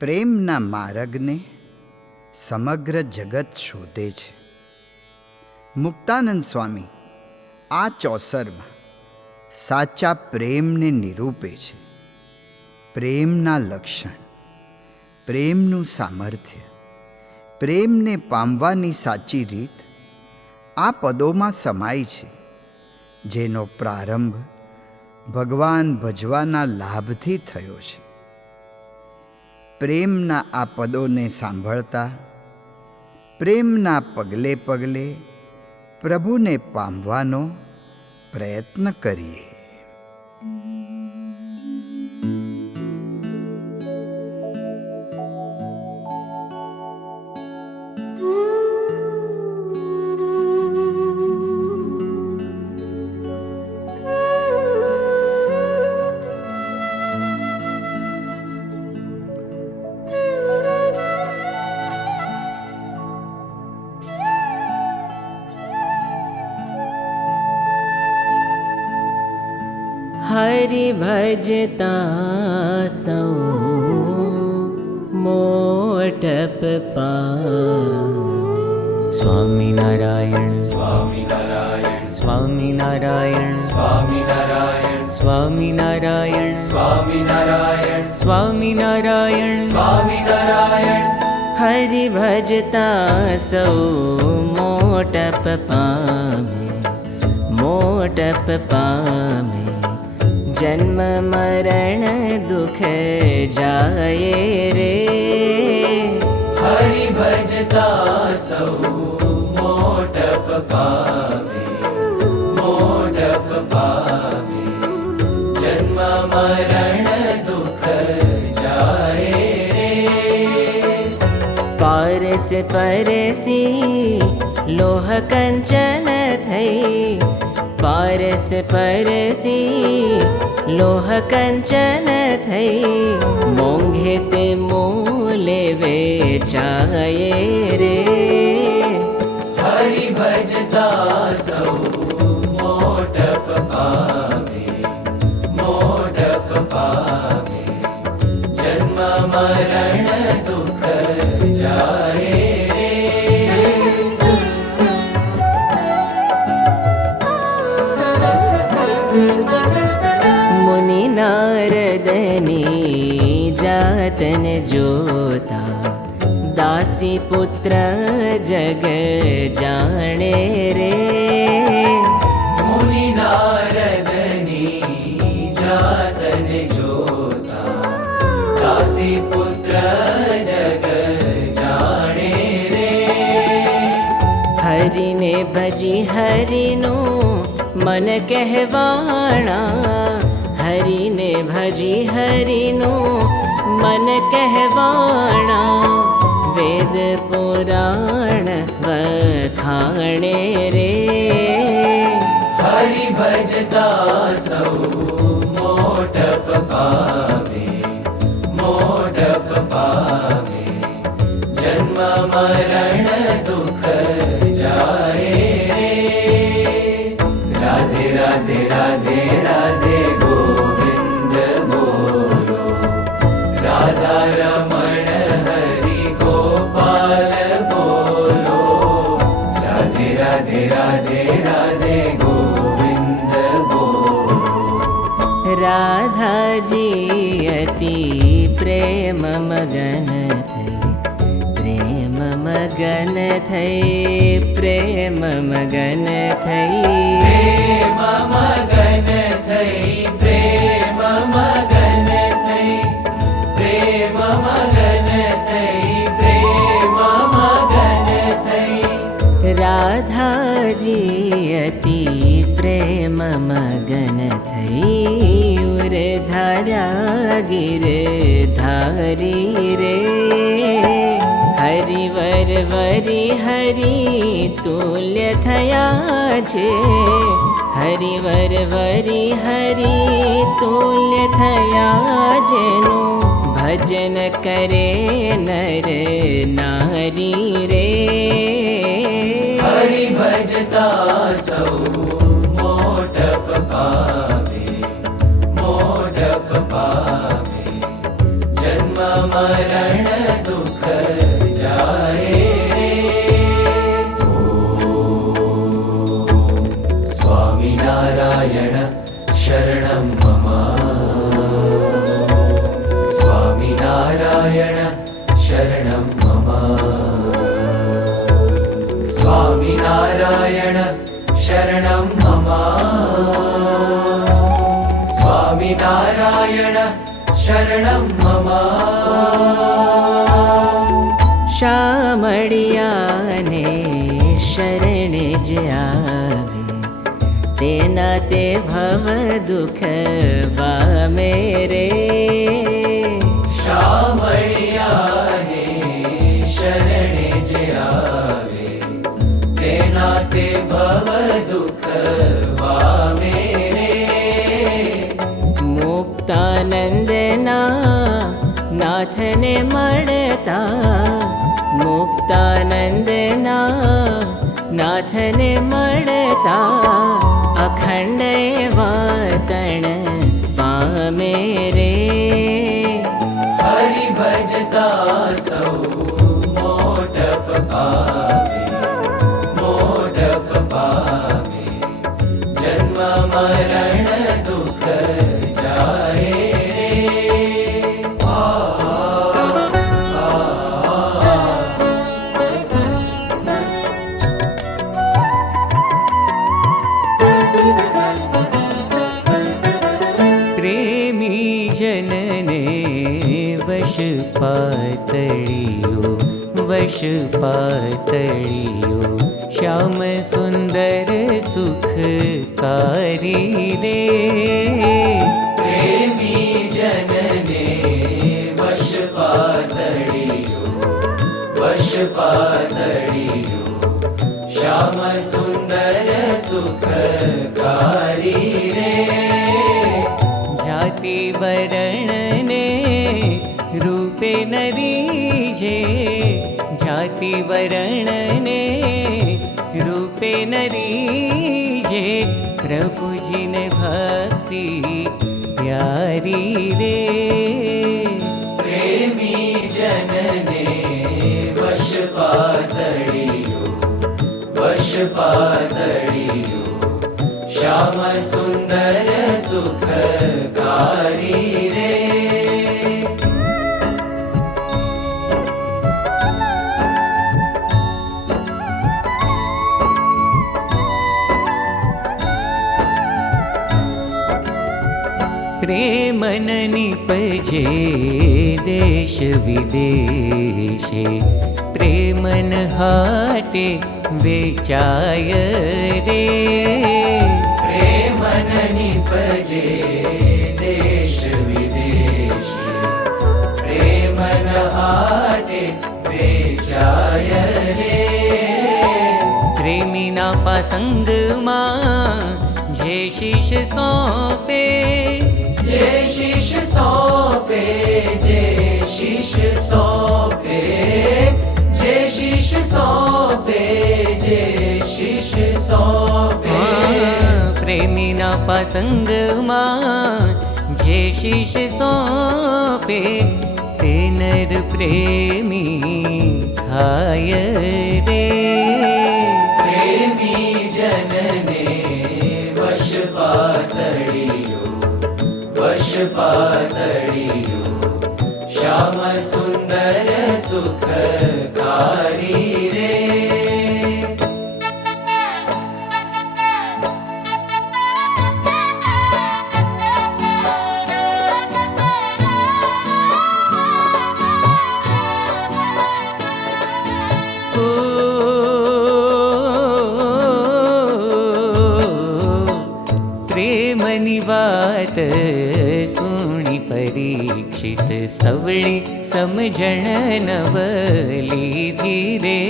પ્રેમના માર્ગને સમગ્ર જગત શોધે છે. મુક્તાનંદ સ્વામી આ ચોસરમાં સાચા પ્રેમને નિરૂપે છે. પ્રેમના લક્ષણ, પ્રેમનું સામર્થ્ય, પ્રેમને પામવાની સાચી રીત આ પદોમાં સમાય છે, જેનો પ્રારંભ ભગવાન ભજવાના લાભથી થયો છે. પ્રેમના આ પદોને સાંભળતા પ્રેમના પગલે પગલે પ્રભુને પામવાનો પ્રયત્ન કરીએ. हरि भजता सौ मोटप पामे. स्वामीनारायण स्वामीनारायण स्वामीनारायण स्वामीनारायण स्वामीनारायण स्वामीनारायण स्वामीनारायण स्वामीनारायण हरि भजता सौ मोटप पामे. मोटप पामे जन्म मरण दुख जाए रे. हरि भजता सौ मोटप पामे. मोटप पामे जन्म मरण दुख जाए रे. पारस परसी लोह कंचन थई. पारस परसी लोह कंचन थई. मोंघे ते मूले वेचाए रे. हरि भजता सौ मोटप पामे. मोटप पामे जन्म मरण दुख जाए रे. मुनि नारदनी जातन जोता. दासी पुत्र जग जाने रे. मुनि नारदनी जातन जोता. दासी पुत्र जग जाने रे. हरि ने भजी हरिनु मन कहवाणा. हरि ने भजी हरिनु मन कहवाणा. वेद पुराण वखाणे रे. हरि भजता सौ मोटप पामे. मोटप पामे जन्म मरण दुख जाए रे. राधे राधे राधे राधे गोविंद बोलो. राधा रमण हरि गोपाल बोलो. राधे राधे राधे राधे गोविंद बोलो. राधा जी अति प्रेम मगन थई. प्रेम मगन थई. प्रेम मगन थई. प्रेम मगन थई. प्रेम मगन थई. प्रेम मगन थई. प्रेम मगन थई. राधा जी अति प्रेम मगन थई. उर धारा गिर धारी रे. हरिवर वरी हरि तुल्य थया छे. हरिवर वरी हरि तुल्य थया जेनु. भजन करे नर नारी रे. हरि भजता सौ मोटप पामे. मोटप पामे जन्म जन्म मरण दुख जाए रे। स्वामी नारायण शरणं मम। स्वामी नारायण शरणं मम। स्वामी नारायण शरणं मम। स्वामी नारायण शरणं मम। શામળિયાને શરણે જ આવે તેના તે ભવ દુઃખ વામે રે। શામળિયાને શરણે જે આવે તેના તે ભવ દુઃખ વામે રે। મુક્તાનંદના નાથને મળતા મુક્તાનંદના નાથને મળતા અખંડ વાતણ પામે રે। હરિ ભજતા સૌ મોટપ પામે। મોટપ પામે જન્મ મરણ દુઃખ જાય રે। પ્રેમી જનને વશ પાતળિયો વશ પાતળિયો શ્યામ સુંદર સુખકારી રે। પ્રેમી જનને વશ પાતળિયો વશ પાતળિયો શ્યામ સુંદર સુખકારી રે। જાતિ વરણને રૂપે નરી જે જાતિ વરણને રૂપે નરી જે પ્રભુજીને ભક્તિ પ્યારી રે। પ્રેમી જનને વશ પાતળિયો વશ પાતળિયો શ્યામ સુંદર સુખકારી રે। પ્રેમન નિપજે દેશ વિદેશે પ્રેમન હાટે વેચાય રે। પ્રેમન નિપજે દેશ વિદેશ પ્રેમન હાટે વેચાય રે। પ્રેમીના પાસંગમાં જે શીશ સોંપે જે શીશ સોંપે જે શીશ સોંપે જે શીશ સોંપે જે શીશ સોંપે। પ્રેમીના પાસંગમાં જે શીશ સોંપે તે નર પ્રેમી થાય રે। પ્રેમી જનને વશ પાતળિયો વશ પાતળિયો શ્યામ સુંદર સુખકારી રે। પ્રેમની વાત સુણી પરીક્ષિત સવળી સમજણ નવ લીધી રે।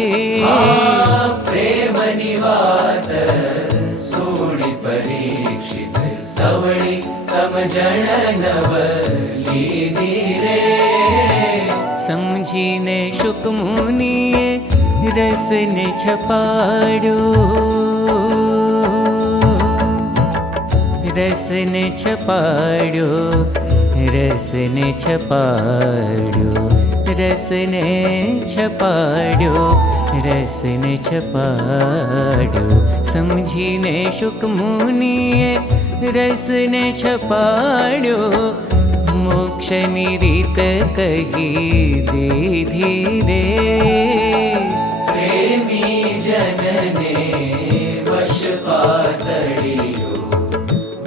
પ્રેમની વાત સુણી પરીક્ષિત સવળી સમજણ નવ લીધી રે। સમજીને શુક મુનિએ રસને છપાડ્યો રસને છપાડ્યો रसने छपाड्यो, रसने छपाड्यो, रसने छपाड्यो। समझीने शुक मुनिए रसने छपाड्यो, मोक्षनी रीत कही दीधी रे। प्रेमी जनने वश पातळियो,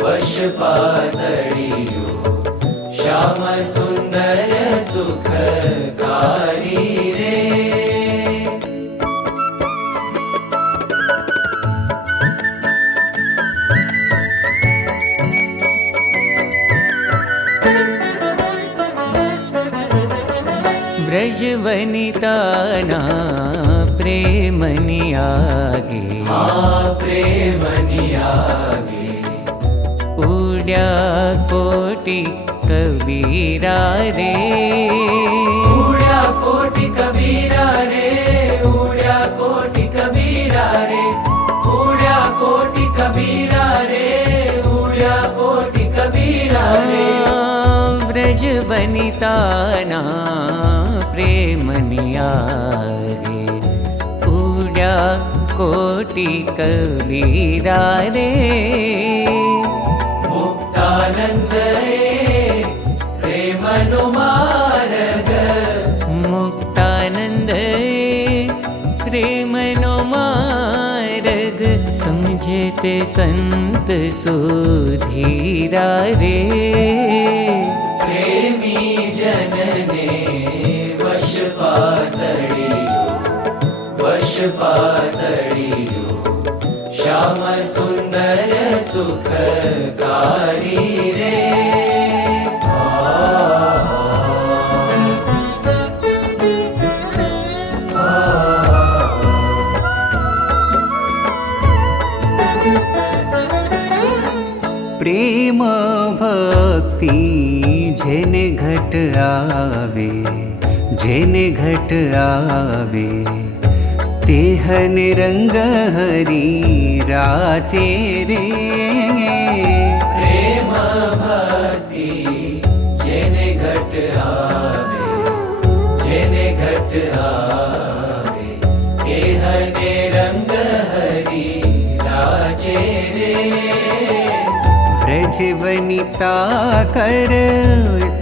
वश पातळियो, श्याम सुंदर सुखकारी रे। ब्रज वनिताना प्रेमनि आगे, प्रेमनि आगे, उड्या कोटि कबीरा रे। उड्या कोटि कबीरा रे, उड्या कोटि कबीरा रे, उड्या कोटि कबीरा रे, उड्या कोटि कबीरा रे। ब्रज वनिताना प्रेमनि आगे, उड्या कोटि कबीरा रे। मुक्तानंद प्रेमनो मार्ग, मुक्तानंद प्रेमनो मार्ग। समझते संत सुधीरा रे। प्रेमी जनने वश पातळियो, वश पातळियो, श्याम सुंदर सुखकारी रे। प्रेम भक्ति जेने घट आवे, जेने घट आवे, तेह निरंग हरि राचे रे। प्रेम भक्ति जेने घट आवे, जेने घट आवे, तेह निरंग हरि राचे रे। व्रज वनिता कर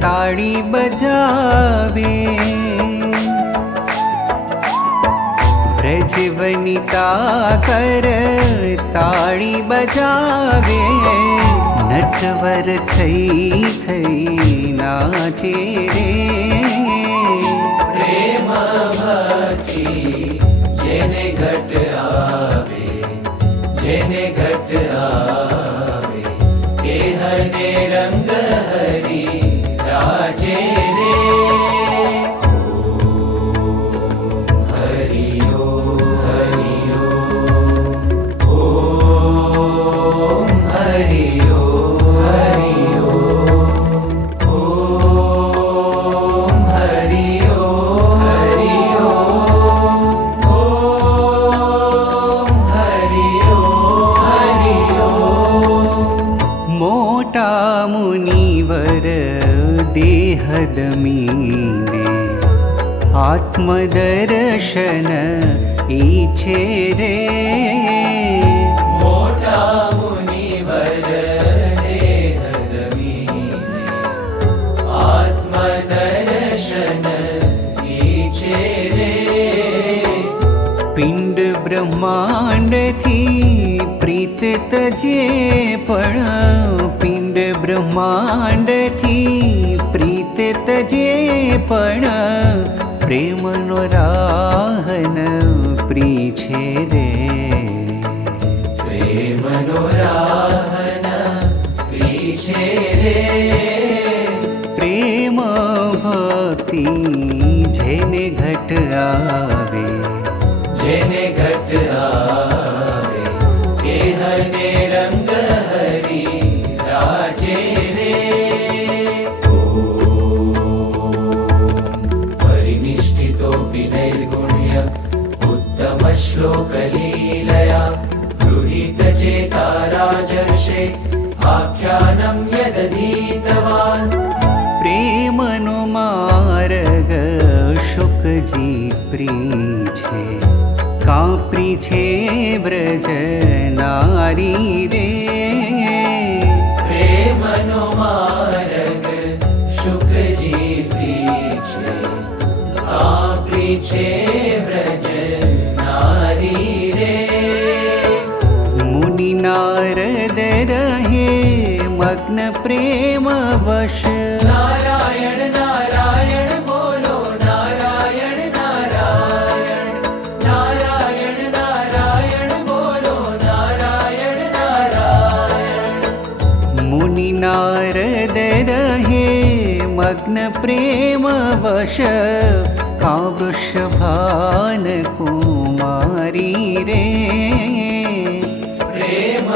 ताड़ी बजावे, व्रज वनिता कर ताड़ी बजावे। नटवर थई नाचे रे। प्रेम भक्ति जेने घट आवे, जेने घट आवे, तेह निरंग हरि राजे रे। हरि ओम, हरि ओम, हरि ओम, हरि ओम, हरि ओम, हरि ओम, हरि ओम, हरि ओम। मोटा मुनिवर देहद मीने, आत्मदर्शन इच्छे रे। मोटा मुनिवर देहद मीने, आत्मदर्शन इच्छे रे। पिंड ब्रह्मांड थी प्रीत तजे पण, पिंड ब्रह्मांड थी प्रीत तजे पण। प्रेमनो राहन प्रीछे रे। प्रेमनो राहन प्रीछे रे। प्रेम भक्ति जेने घट आवे, जेने घट आवे, तेह निरंग हरि राजे रे। परिनिष्ठितोऽपि नैर्गुण्य उत्तमश्लोकलीलया गृहीतचेता राजर्षे आख्यानं यदधीतवान्। जी प्रीछे काप्री छे व्रज नारी रे प्रेमनो मार्ग शुकजी प्रीछे प्रीछे व्रज नारी रे मुनि नारद रहे मग्न प्रेम वश नारायण नारायण बोलो नारायण नारायण नारायण नारायण बोलो नारायण नारायण मुनि नारद रहे मग्न प्रेम वश का वृषभान कुमारी रे प्रेम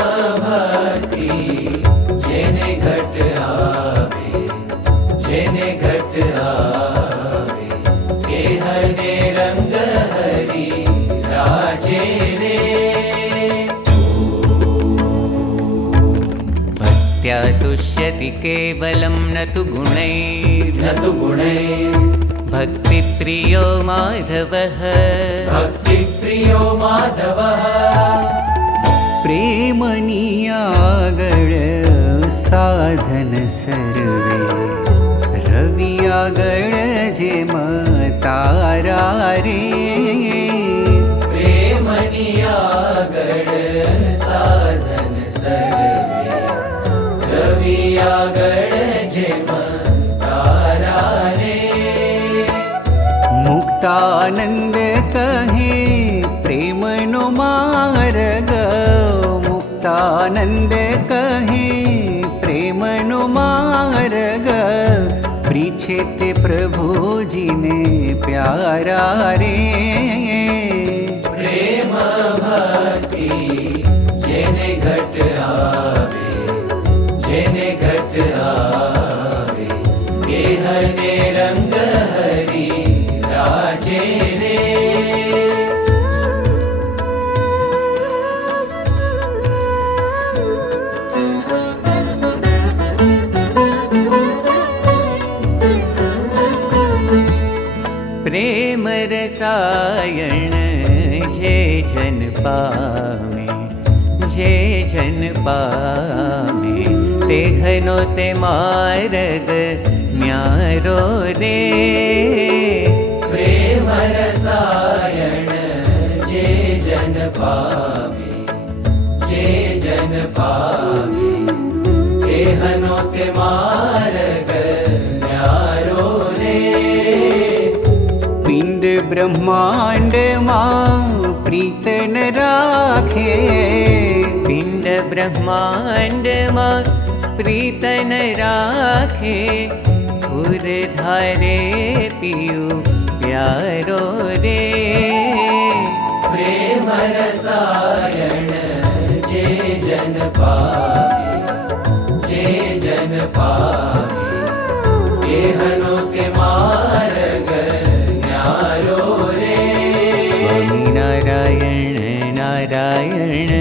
भक्ति जेने घट आवे जेने घट आवे केहने रंग हरि राजे रे भक्त्या तुष्यति केवलं न तु गुणैर् न तु गुणैर् भक्तिप्रियो माधवः भक्तिप्रियो माधवः प्रेमनी आगळ साधन सर्वे रवि आगळ जेम तारा रे प्रेमनी आगळ साधन सर्वे रवि आगळ जेम तारा रे मुक्तानंद कहे प्रेमनो मार्ग मुक्तानंद कहे प्रेमनो मार्ग प्रीछे ते प्रभुजी ने प्यारा रे प्रेम भक्ति जेने घट आवे जेने घट आवे केहने रंग हरि राजे रे प्रेम रसायन जे जन पामे जे जन पामे ते घनो ते मार्ग न्यारो रे प्रेम रसायन जे जन पावे जे जन पावे केहनो ते मार्ग न्यारो रे पिंड ब्रह्मांड मां प्रीत न राखे पिंड ब्रह्मांड मां प्रीत न राखे उर धारे पियु प्यारो रे प्रेम रसायन जे जन पावे जे जन पावे केहनो ते मार्ग न्यारो रे स्वामी नारायण नारायण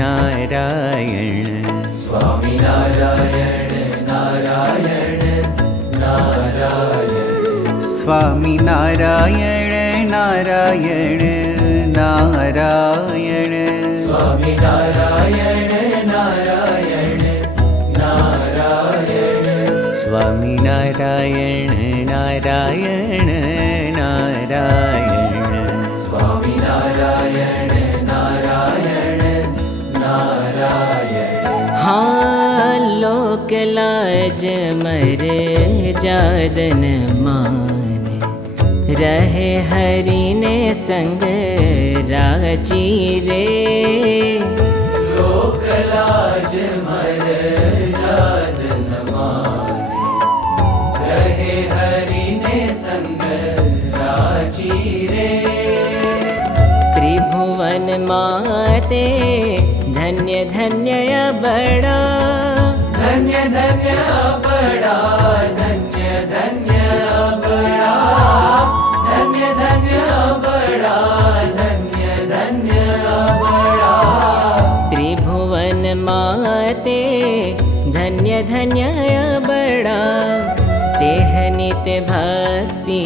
नारायण स्वामी नारायण नारायण नारायण स्वामी नारायण नारायण नारायण स्वामी नारायण नारायण नारायण स्वामी नारायण नारायण नारायण स्वामी नारायण नारायण नारायण हाँ लोक लाज मर जादन माने रहे हरि ने संग राजी रे लोक लाज मर जाद न माने रहे हरि ने संग राजी रे त्रिभुवन माते धन्य धन्य बड़ा धन्य धन्य बड़ा धन्य धन्य बड़ा धन्य धन्य बड़ा धन्य धन्य बड़ा त्रिभुवन माते धन्य धन्य बड़ा तेह नित भक्ति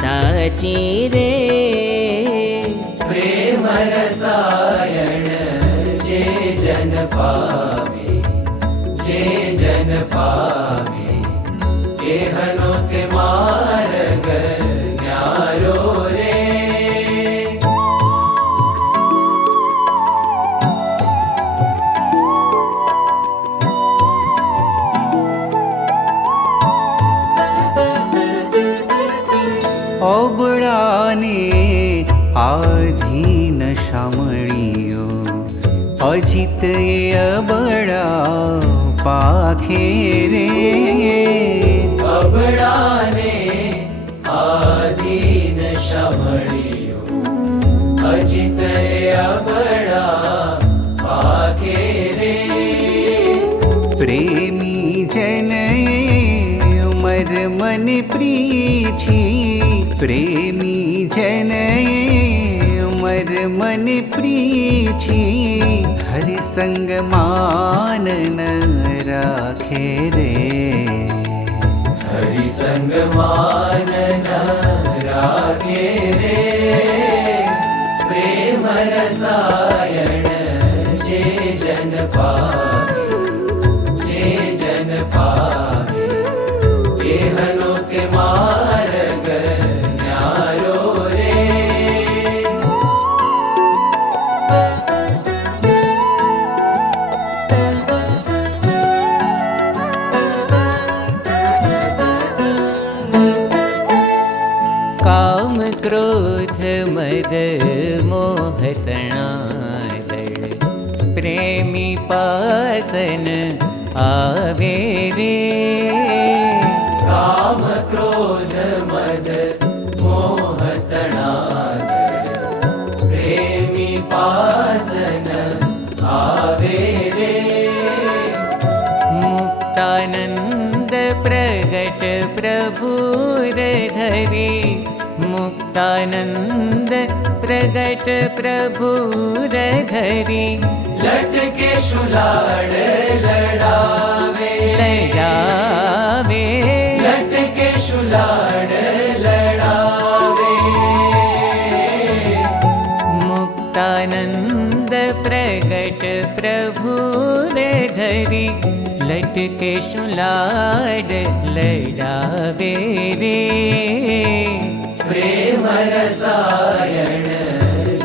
सा राची रे। प्रेम रसायन जे जन पावे, जे जन पावे, एहनो ते मार्ग न्यारो रे। અબળાને આધીન શામળીઓ, અજિત એ અબળા પાખે રે। અબળાને આધીન શામળિયો, અજિત અબળા પાકે રે। પ્રેમી જનએ મર મન પ્રીછી, પ્રેમી જનએ મર મન પ્રીછી, હર સંગ માન ન રાખે રે। હરિ સંગ માન ન રાખે રે। પ્રેમ રસાયણ જે જન પાવે, જે જન પાવે, એહનો તે માર્ગ ન્યારો રે। કામ ક્રોધ મદ મોહ તણાલ, પ્રેમી પાસન આવે રે। કામ ક્રોધ મદ મોહ તણાલ, પ્રેમી પાસન આવે રે। મુક્તાનંદ પ્રગટ પ્રભુ ધરી, મુક્તાનંદ પ્રગટ પ્રભુ ધરી, લટકે શુલાડ લડાવે, લડાવે, લટકે શુલાડ લડાવે। મુક્તાનંદ પ્રગટ પ્રભુ ધરી, લટકે શુલાડ લડાવે રે। પ્રેમ રસાયણ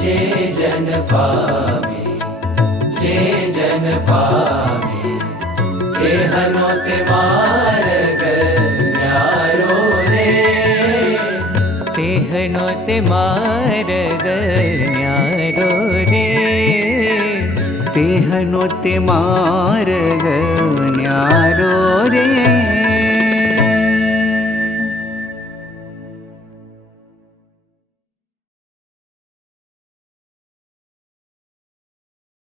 જે જન પાવે, જે જન પાવે, એહનો તે માર્ગ ન્યારો રે। તેહનો તે માર્ગ ન્યારો રે। તેહનો તે માર્ગ ન્યારો રે।